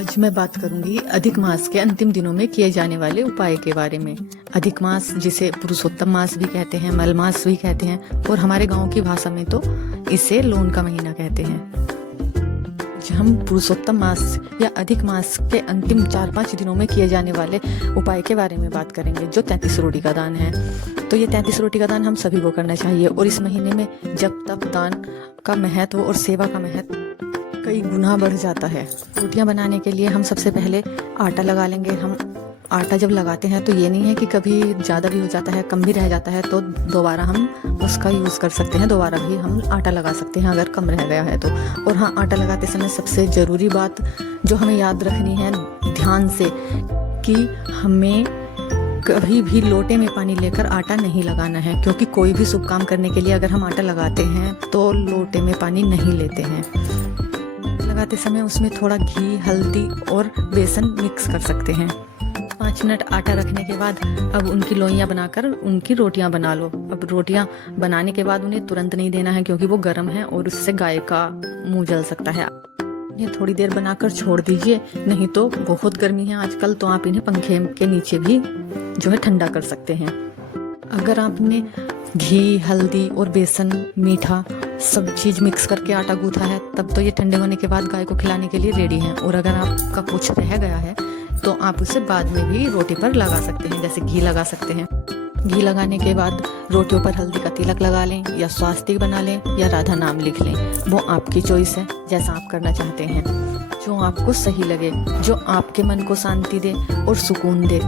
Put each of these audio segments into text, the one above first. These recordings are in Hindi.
आज मैं बात करूंगी अधिक मास के अंतिम दिनों में किए जाने वाले उपाय के बारे में। अधिक मास जिसे पुरुषोत्तम मास भी कहते हैं, मल मास भी कहते हैं और हमारे गांव की भाषा में तो इसे लोन का महीना कहते हैं। हम पुरुषोत्तम मास या अधिक मास के अंतिम 4-5 दिनों में किए जाने वाले उपाय के बारे में बात करेंगे, जो 33 रोटी का दान है। तो ये 33 रोटी का दान हम सभी को करना चाहिए और इस महीने में जब तक दान का महत्व और सेवा का महत्व कई गुना बढ़ जाता है। रोटियां बनाने के लिए हम सबसे पहले आटा लगा लेंगे। हम आटा जब लगाते हैं तो ये नहीं है कि कभी ज़्यादा भी हो जाता है, कम भी रह जाता है तो दोबारा हम उसका यूज़ कर सकते हैं, दोबारा भी हम आटा लगा सकते हैं अगर कम रह गया है तो। और हाँ, आटा लगाते समय सबसे ज़रूरी बात जो हमें याद रखनी है ध्यान से कि हमें कभी भी लोटे में पानी लेकर आटा नहीं लगाना है, क्योंकि कोई भी शुभ काम करने के लिए अगर हम आटा लगाते हैं तो लोटे में पानी नहीं लेते हैं। लगाते समय उसमें थोड़ा घी, हल्दी और बेसन मिक्स कर सकते हैं। 5 मिनट आटा रखने के बाद अब उनकी लोइयां बनाकर उनकी रोटियां बना लो। अब रोटियां बनाने के बाद उन्हें तुरंत नहीं देना है, क्योंकि वो गर्म है और उससे गाय का मुंह जल सकता है। इन्हें थोड़ी देर बनाकर छोड़ दीजिए, नहीं तो बहुत गर्मी है आजकल, तो आप इन्हें पंखे के नीचे भी जो है ठंडा कर सकते हैं। अगर आपने घी, हल्दी और बेसन, मीठा सब चीज़ मिक्स करके आटा गूंथा है तब तो ये ठंडे होने के बाद गाय को खिलाने के लिए रेडी है। और अगर आपका कुछ रह गया है तो आप उसे बाद में भी रोटी पर लगा सकते हैं, जैसे घी लगा सकते हैं। घी लगाने के बाद रोटियों पर हल्दी का तिलक लगा लें या स्वास्तिक बना लें या राधा नाम लिख लें। वो आपकी चॉइस है, जैसा आप करना चाहते हैं, जो आपको सही लगे, जो आपके मन को शांति दे और सुकून दे।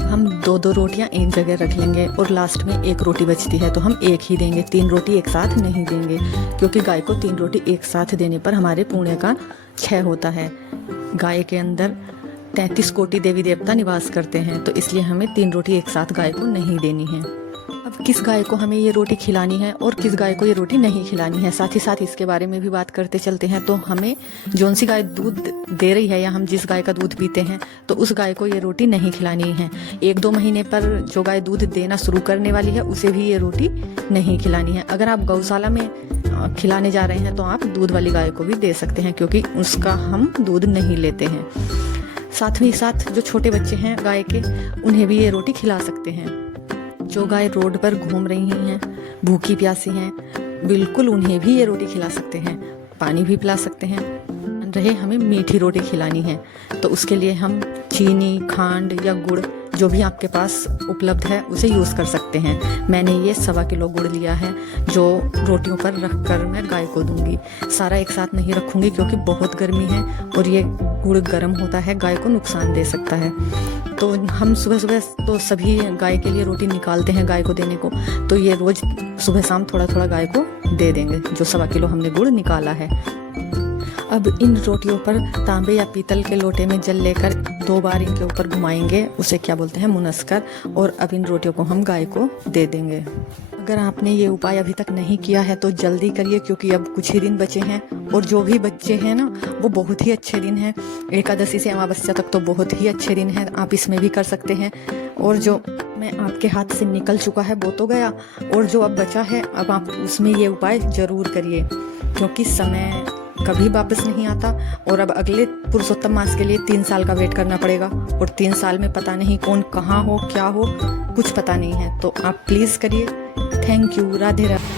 हम 2-2 रोटियां एक जगह रख लेंगे और लास्ट में 1 रोटी बचती है तो हम 1 ही देंगे, 3 रोटी एक साथ नहीं देंगे, क्योंकि गाय को 3 रोटी एक साथ देने पर हमारे पुण्य का क्षय होता है। गाय के अंदर 33 कोटि देवी देवता निवास करते हैं, तो इसलिए हमें 3 रोटी एक साथ गाय को नहीं देनी है। अब किस गाय को हमें ये रोटी खिलानी है और किस गाय को ये रोटी नहीं खिलानी है, साथ ही साथ इसके बारे में भी बात करते चलते हैं। तो हमें जौन सी गाय दूध दे रही है या हम जिस गाय का दूध पीते हैं तो उस गाय को ये रोटी नहीं खिलानी है। 1-2 महीने पर जो गाय दूध देना शुरू करने वाली है उसे भी ये रोटी नहीं खिलानी है। अगर आप गौशाला में खिलाने जा रहे हैं तो आप दूध वाली गाय को भी दे सकते हैं, क्योंकि उसका हम दूध नहीं लेते हैं। साथ ही साथ जो छोटे बच्चे हैं गाय के, उन्हें भी ये रोटी खिला सकते हैं। जो गाय रोड पर घूम रही हैं, भूखी प्यासी हैं, बिल्कुल उन्हें भी ये रोटी खिला सकते हैं, पानी भी पिला सकते हैं। रहे हमें मीठी रोटी खिलानी है तो उसके लिए हम चीनी, खांड या गुड़ जो भी आपके पास उपलब्ध है उसे यूज़ कर सकते हैं। मैंने ये 1.25 किलो गुड़ लिया है जो रोटियों पर रख कर मैं गाय को दूंगी। सारा एक साथ नहीं रखूंगी क्योंकि बहुत गर्मी है और ये गुड़ गर्म होता है, गाय को नुकसान दे सकता है। तो हम सुबह सुबह तो सभी गाय के लिए रोटी निकालते हैं गाय को देने को, तो ये रोज़ सुबह शाम थोड़ा थोड़ा गाय को दे देंगे जो 1.25 किलो हमने गुड़ निकाला है। अब इन रोटियों पर तांबे या पीतल के लोटे में जल लेकर 2 बार इनके ऊपर घुमाएंगे, उसे क्या बोलते हैं, मुनस्कर। और अब इन रोटियों को हम गाय को दे देंगे। अगर आपने ये उपाय अभी तक नहीं किया है तो जल्दी करिए, क्योंकि अब कुछ ही दिन बचे हैं और जो भी बच्चे हैं ना वो बहुत ही अच्छे दिन हैं। एकादशी से अमावस्या तक तो बहुत ही अच्छे दिन हैं, आप इसमें भी कर सकते हैं। और जो मैं आपके हाथ से निकल चुका है वो तो गया, और जो अब बचा है अब आप उसमें ये उपाय जरूर करिए, क्योंकि समय कभी वापस नहीं आता। और अब अगले पुरुषोत्तम मास के लिए 3 साल का वेट करना पड़ेगा, और 3 साल में पता नहीं कौन कहाँ हो, क्या हो, कुछ पता नहीं है। तो आप प्लीज़ करिए। Thank you. राधे राधे।